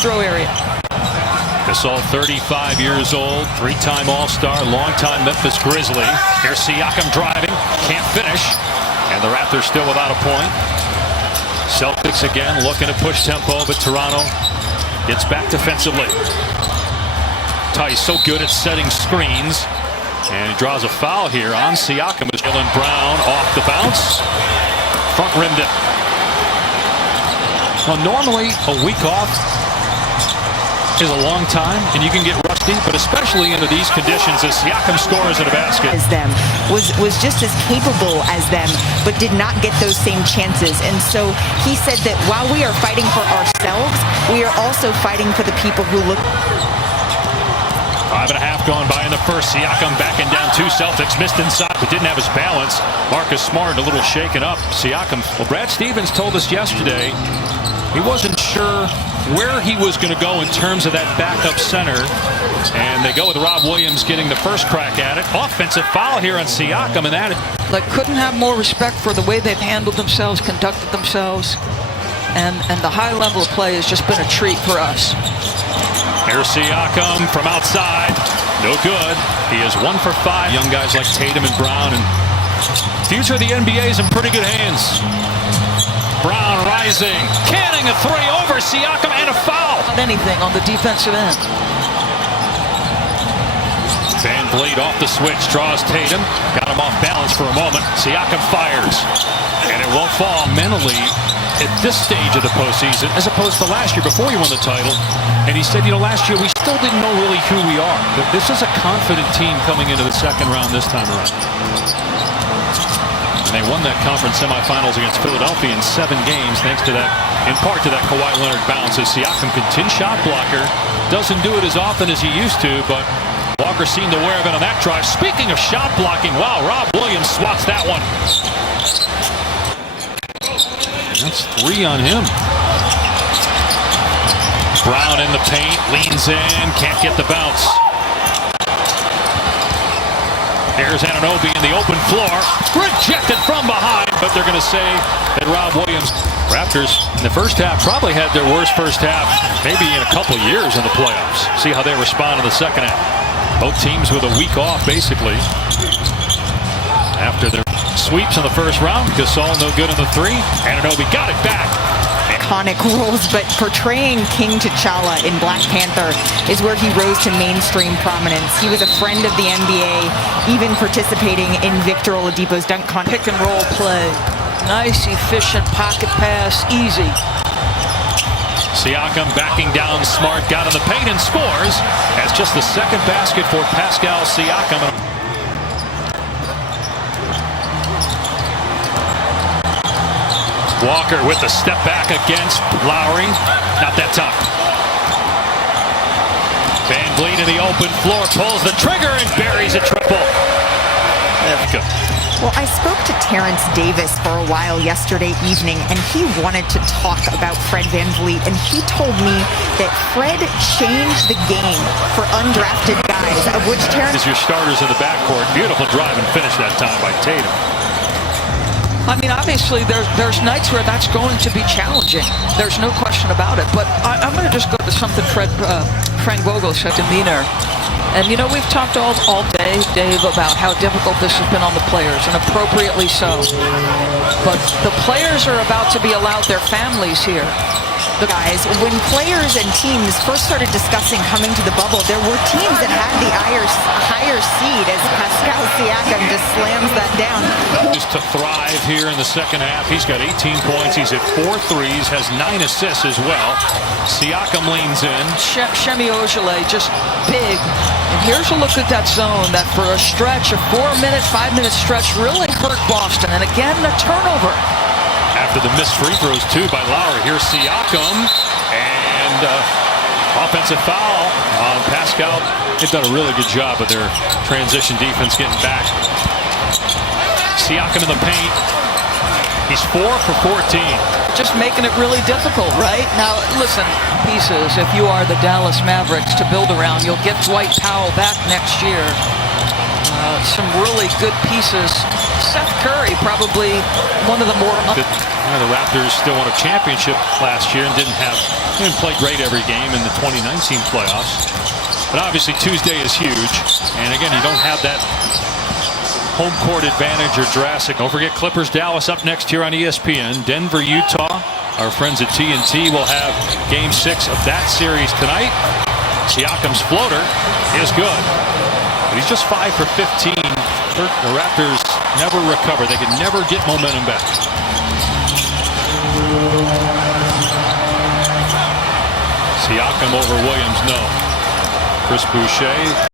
throw area. Gasol, 35 years old, three-time All-Star, longtime Memphis Grizzly. Here's Siakam driving, can't finish, and the Raptors still without a point. Celtics again looking to push tempo, but Toronto gets back defensively. Tice so good at setting screens, and he draws a foul here on Siakam. Jaylen Brown off the bounce, front rimmed it. Well, normally a week off is a long time, and you can get rusty, but especially under these conditions, as Siakam scores at a basket. As them was just as capable as them, but did not get those same chances. And so he said that while we are fighting for ourselves, we are also fighting for the people who look. 5.5 gone by in the first. Siakam backing down two. Celtics missed inside, but didn't have his balance. Marcus Smart a little shaken up. Siakam. Well, Brad Stevens told us yesterday he wasn't sure where he was going to go in terms of that backup center. And they go with Rob Williams getting the first crack at it. Offensive foul here on Siakam, and that Couldn't have more respect for the way they've handled themselves, conducted themselves. And the high level of play has just been a treat for us. Here's Siakam from outside. No good. He is 1 for 5. Young guys like Tatum and Brown, and future of the NBA is in pretty good hands. Brown rising, canning a three over Siakam, and a foul. Not anything on the defensive end. Van Vliet off the switch, draws Tatum, got him off balance for a moment. Siakam fires, and it won't fall. Mentally, at this stage of the postseason, as opposed to last year before you won the title, and he said, last year we still didn't know really who we are, but this is a confident team coming into the second round this time around. And they won that conference semifinals against Philadelphia in 7 games, thanks to that, in part to that Kawhi Leonard bounce. As Siakam continues shot blocker, doesn't do it as often as he used to, but Walker seemed aware of it on that drive. Speaking of shot blocking, wow, Rob Williams swats that one. That's 3 on him. Brown in the paint, leans in, can't get the bounce. There's Anunoby in the open floor, rejected from behind, but they're going to say that Rob Williams. Raptors in the first half probably had their worst first half maybe in a couple years in the playoffs. See how they respond in the second half. Both teams with a week off basically after their sweeps in the first round. Gasol no good in the 3. Anunoby got it back. Iconic roles, but portraying King T'Challa in Black Panther is where he rose to mainstream prominence. He was a friend of the NBA, even participating in Victor Oladipo's dunk contest. Pick and roll play. Nice, efficient pocket pass, easy. Siakam backing down Smart, got in the paint and scores. That's just the second basket for Pascal Siakam. Walker with the step back against Lowry. Not that tough. Van Vliet in the open floor, pulls the trigger and buries a triple. Good. Well, I spoke to Terrence Davis for a while yesterday evening, and he wanted to talk about Fred Van Vliet, and he told me that Fred changed the game for undrafted guys, of which Terrence is your starters in the backcourt. Beautiful drive and finish that time by Tatum. I mean, obviously, there's nights where that's going to be challenging. There's no question about it. But I'm going to just go to something Frank Vogel said, demeanor. And, we've talked all day, Dave, about how difficult this has been on the players, and appropriately so. But the players are about to be allowed their families here. The guys, when players and teams first started discussing coming to the bubble, there were teams that had the higher seed as Pascal Siakam just slams that down. Just to thrive here in the second half. He's got 18 points. He's at 4 threes, has 9 assists as well. Siakam leans in. Semi Ojeleye just big. And here's a look at that zone that for a stretch, a 4-minute, 5-minute stretch really hurt Boston. And again, a turnover. After the missed free throws, too, by Lowry. Here's Siakam, and offensive foul on Pascal. They've done a really good job of their transition defense getting back. Siakam in the paint. He's 4 for 14. Just making it really difficult, right? Now, listen, pieces, if you are the Dallas Mavericks to build around, you'll get Dwight Powell back next year. Some really good pieces. Seth Curry, probably one of the more... The Raptors still won a championship last year and didn't play great every game in the 2019 playoffs. But obviously Tuesday is huge. And again, you don't have that home court advantage or Jurassic. Don't forget Clippers Dallas up next here on ESPN. Denver, Utah. Our friends at TNT will have Game 6 of that series tonight. Siakam's floater is good. But he's just 5 for 15. The Raptors never recover. They can never get momentum back. Siakam over Williams, no. Chris Boucher.